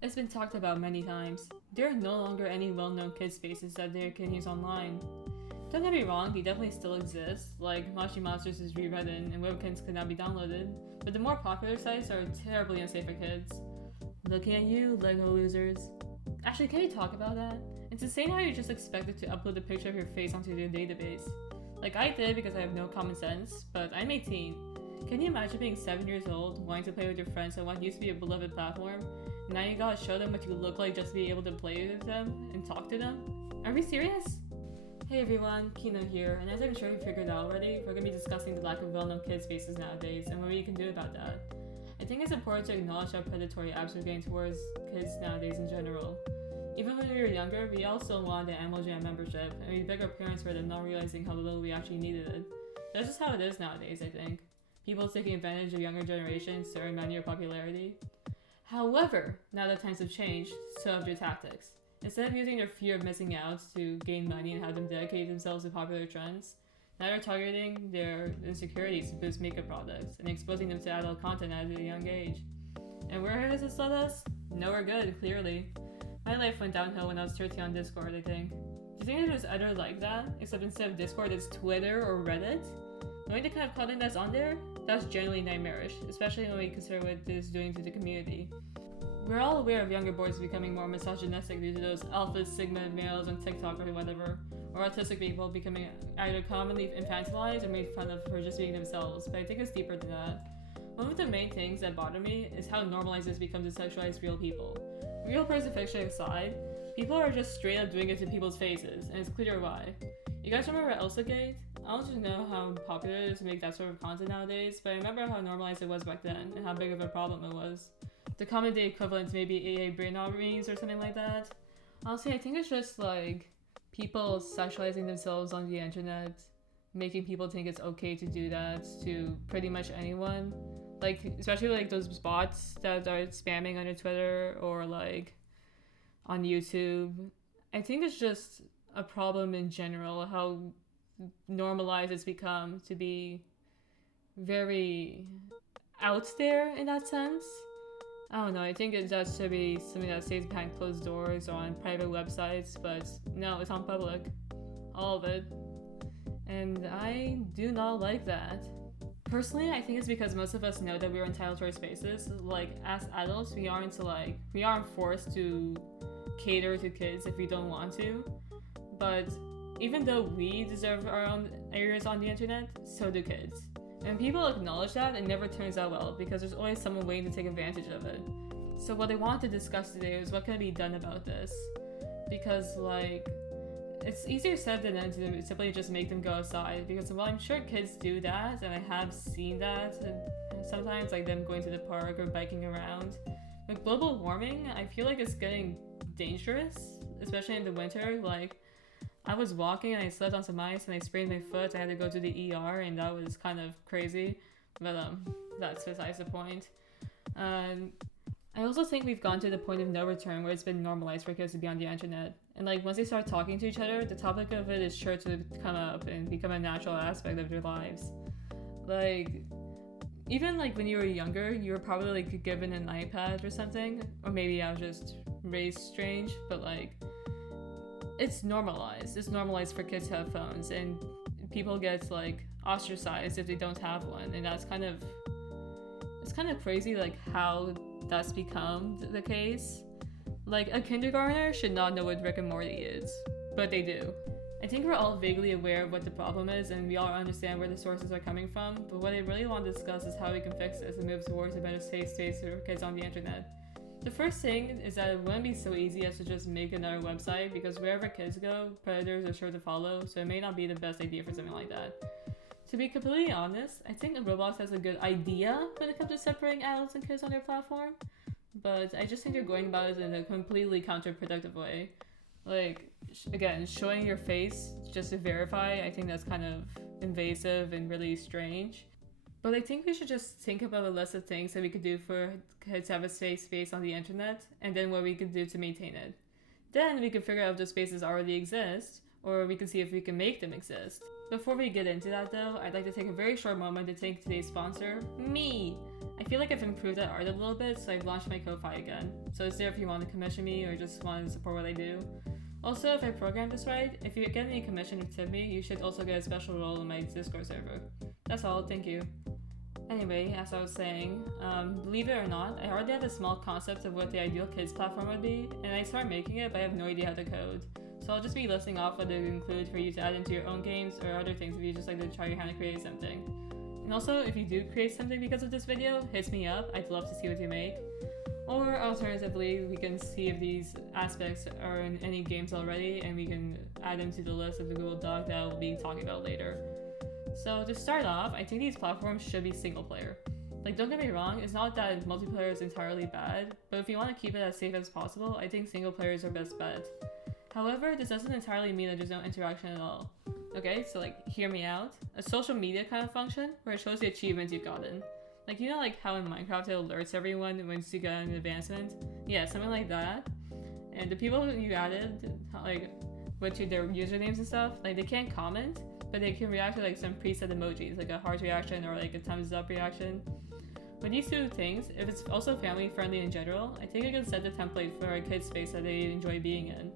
It's been talked about many times. There are no longer any well-known kid spaces that they can use online. Don't get me wrong, they definitely still exist, like Moshi Monsters is rewritten and webkins could not be downloaded, but the more popular sites are terribly unsafe for kids. Looking at you, Lego losers. Actually, can you talk about that? It's insane how you're just expected to upload a picture of your face onto their database. Like I did because I have no common sense, but I'm 18. Can you imagine being 7 years old, wanting to play with your friends on what used to be a beloved platform? And now you gotta show them what you look like just to be able to play with them and talk to them? Are we serious? Hey everyone, Kino here, and as I'm sure you figured out already, we're gonna be discussing the lack of well-known kid spaces nowadays and what we can do about that. I think it's important to acknowledge how predatory apps are getting towards kids nowadays in general. Even when we were younger, we all still wanted an Animal Jam membership, and we begged our parents for them, not realizing how little we actually needed it. That's just how it is nowadays, I think. People taking advantage of younger generations to earn money or popularity. However, now that times have changed, so have their tactics. Instead of using their fear of missing out to gain money and have them dedicate themselves to popular trends, now they're targeting their insecurities to boost makeup products and exposing them to adult content at a young age. And where has this led us? Nowhere good, clearly. My life went downhill when I was 13 on Discord, I think. Do you think it was ever like that? Except instead of Discord, it's Twitter or Reddit? Knowing the kind of content that's on there, that's generally nightmarish, especially when we consider what it is doing to the community. We're all aware of younger boys becoming more misogynistic due to those alpha sigma males on TikTok or whatever, or autistic people becoming either commonly infantilized or made fun of for just being themselves, but I think it's deeper than that. One of the main things that bother me is how normalized this becomes to sexualize real people. Real person fiction aside, people are just straight up doing it to people's faces, and it's clear why. You guys remember ElsaGate? I don't just know how popular it is to make that sort of content nowadays, but I remember how normalized it was back then, and how big of a problem it was. The common day equivalent to maybe AA brain memes or something like that. Honestly, I think it's just like people sexualizing themselves on the internet, making people think it's okay to do that to pretty much anyone. Like, especially like those bots that are spamming on your Twitter or like on YouTube. I think it's just a problem in general, how normalized it's become to be very out there in that sense. I don't know, I think that should be something that stays behind closed doors or on private websites, but no, it's on public. All of it. And I do not like that. Personally, I think it's because most of us know that we're entitled to our spaces. Like, as adults, we aren't forced to cater to kids if we don't want to. But even though we deserve our own areas on the internet, so do kids. And people acknowledge that, it never turns out well because there's always someone waiting to take advantage of it. So what I want to discuss today is what can be done about this. Because like, it's easier said than done to simply just make them go outside. Because while I'm sure kids do that, and I have seen that, and sometimes like them going to the park or biking around. With global warming, I feel like it's getting dangerous, especially in the winter. Like, I was walking and I slipped on some ice and I sprained my foot. I had to go to the ER and that was kind of crazy. But that's besides the point. I also think we've gone to the point of no return where it's been normalized for kids to be on the internet. And like once they start talking to each other, the topic of it is sure to come up and become a natural aspect of their lives. Like, even like when you were younger, you were probably like given an iPad or something. Or maybe I was just raised strange, but like, it's normalized. It's normalized for kids to have phones, and people get like ostracized if they don't have one, and it's kind of crazy like how that's become the case. Like a kindergartner should not know what Rick and Morty is, but they do. I think we're all vaguely aware of what the problem is, and we all understand where the sources are coming from, but what I really want to discuss is how we can fix this and move towards a better safe space for kids on the internet. The first thing is that it wouldn't be so easy as to just make another website, because wherever kids go, predators are sure to follow, so it may not be the best idea for something like that. To be completely honest, I think Roblox has a good idea when it comes to separating adults and kids on their platform, but I just think they're going about it in a completely counterproductive way. Like, again, showing your face just to verify, I think that's kind of invasive and really strange. But I think we should just think about a list of things that we could do for kids to have a safe space on the internet, and then what we could do to maintain it. Then we can figure out if those spaces already exist, or we can see if we can make them exist. Before we get into that though, I'd like to take a very short moment to thank today's sponsor, me! I feel like I've improved that art a little bit, so I've launched my Ko-Fi again. So it's there if you want to commission me or just want to support what I do. Also, if I program this right, if you get any commission or tip me, you should also get a special role in my Discord server. That's all, thank you. Anyway, as I was saying, believe it or not, I already have a small concept of what the ideal kids platform would be, and I started making it, but I have no idea how to code. So I'll just be listing off what it would include for you to add into your own games or other things if you just like to try your hand at creating something. And also, if you do create something because of this video, hit me up, I'd love to see what you make. Or alternatively, we can see if these aspects are in any games already and we can add them to the list of the Google Doc that we'll be talking about later. So to start off, I think these platforms should be single player. Like, don't get me wrong, it's not that multiplayer is entirely bad, but if you want to keep it as safe as possible, I think single player is our best bet. However, this doesn't entirely mean that there's no interaction at all. Okay, so like, hear me out. A social media kind of function where it shows the achievements you've gotten. Like, you know like how in Minecraft it alerts everyone once you get an advancement? Yeah, something like that. And the people you added, like, with their usernames and stuff, like they can't comment, but they can react to like some preset emojis, like a heart reaction or like a thumbs up reaction. With these two things, if it's also family friendly in general, I think I can set the template for a kid's space that they enjoy being in.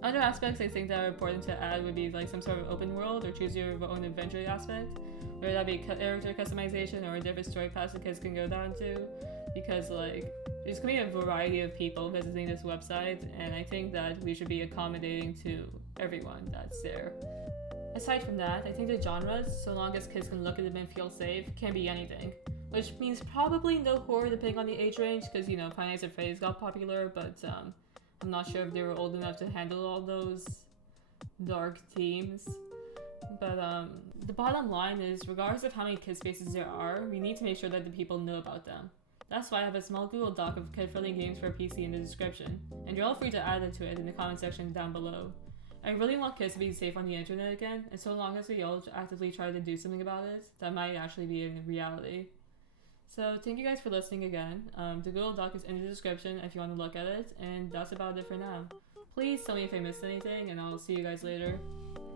Other aspects I think that are important to add would be like some sort of open world or choose your own adventure aspect, whether that be character customization or a different story paths the kids can go down to, because like there's gonna be a variety of people visiting this website, and I think that we should be accommodating to everyone that's there. Aside from that, I think the genres, so long as kids can look at them and feel safe, can be anything. Which means probably no horror depending on the age range, because, you know, Five Nights at Freddy's got popular, but I'm not sure if they were old enough to handle all those dark themes. But the bottom line is, regardless of how many kid spaces there are, we need to make sure that the people know about them. That's why I have a small Google Doc of kid-friendly games for PC in the description, and you're all free to add it to it in the comment section down below. I really want kids to be safe on the internet again, and so long as we all actively try to do something about it, that might actually be a reality. So thank you guys for listening again. The Google Doc is in the description if you want to look at it, and that's about it for now. Please tell me if I missed anything, and I'll see you guys later.